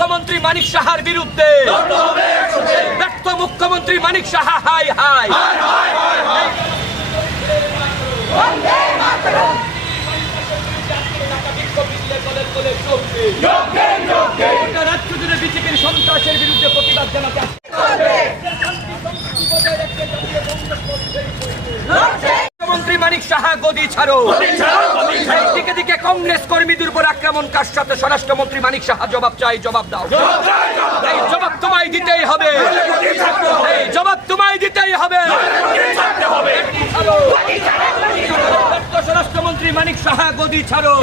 মুখ্যমন্ত্রী মানিক সাহার বিরুদ্ধে ব্যর্থ মুখ্যমন্ত্রী মানিক সাহা হাই হাই। রাজ্য জুড়ে বিজেপির সন্ত্রাসের বিরুদ্ধে প্রতিবাদ জানাতে মুখ্যমন্ত্রী মানিক সাহা গদি ছাড়ো। দিকে দিকে কংগ্রেস কর্মীদের উপর আক্রমণ কার সাথে? স্বরাষ্ট্রমন্ত্রী মানিক সাহা জবাব চাই, জবাব দাও। এই জবাব তোমায় দিতেই হবে, এই জবাব তোমায় দিতেই হবে। স্বরাষ্ট্রমন্ত্রী মানিক সাহা গদি ছাড়ো।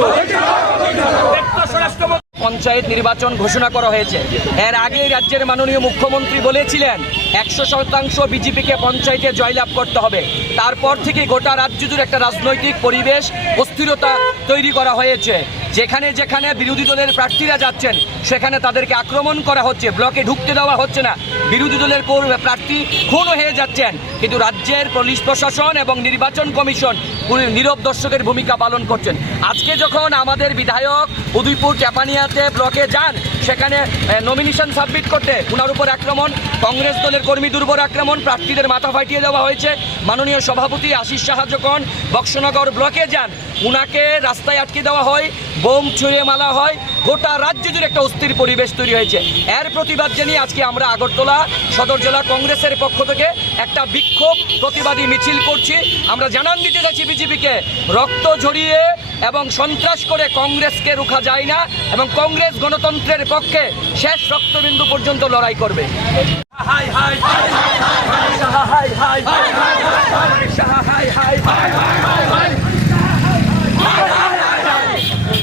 পঞ্চায়েত নির্বাচন ঘোষণা করা হয়েছে। এর আগে রাজ্যের মাননীয় মুখ্যমন্ত্রী বলেছিলেন 100% বিজেপিকে পঞ্চায়েতে জয়লাভ করতে হবে। তারপর থেকে গোটা রাজ্য জুড়ে একটা রাজনৈতিক পরিবেশ অস্থিরতা তৈরি করা হয়েছে। যেখানে যেখানে বিরোধী দলের প্রার্থীরা যাচ্ছেন সেখানে তাদেরকে আক্রমণ করা হচ্ছে, ব্লকে ঢুকতে দেওয়া হচ্ছে না, বিরোধী দলের প্রার্থী খুন হয়ে যাচ্ছেন। কিন্তু রাজ্যের পুলিশ প্রশাসন এবং নির্বাচন কমিশন নীরব দর্শকের ভূমিকা পালন করছেন। আজকে যখন আমাদের বিধায়ক উদয়পুর চাপানিয়াতে ব্লকে যান, সেখানে নমিনেশন সাবমিট করতে ওনার উপর আক্রমণ, কংগ্রেস দলের কর্মীদের উপর আক্রমণ, প্রার্থীদের মাথা ফাটিয়ে দেওয়া হয়েছে। মাননীয় সভাপতি আশিস সাহা যখন বক্সনগর ব্লকে যান, উনাকে রাস্তায় আটকে দেওয়া হয়, বোম ছুঁড়ে মারা হয়। গোটা রাজ্য জুড়ে একটা অস্থির পরিবেশ তৈরি হয়েছে। এর প্রতিবাদ জানিয়ে আজকে আমরা আগরতলা সদর জেলা কংগ্রেসের পক্ষ থেকে একটা বিক্ষোভ প্রতিবাদী মিছিল করছি। আমরা জানান দিতে চাইছি বিজেপিকে, রক্ত ঝরিয়ে এবং সন্ত্রাস করে কংগ্রেসকে রোখা যায় না এবং কংগ্রেস গণতন্ত্রের পক্ষে শেষ রক্তবিন্দু পর্যন্ত লড়াই করবে। High high high high high high.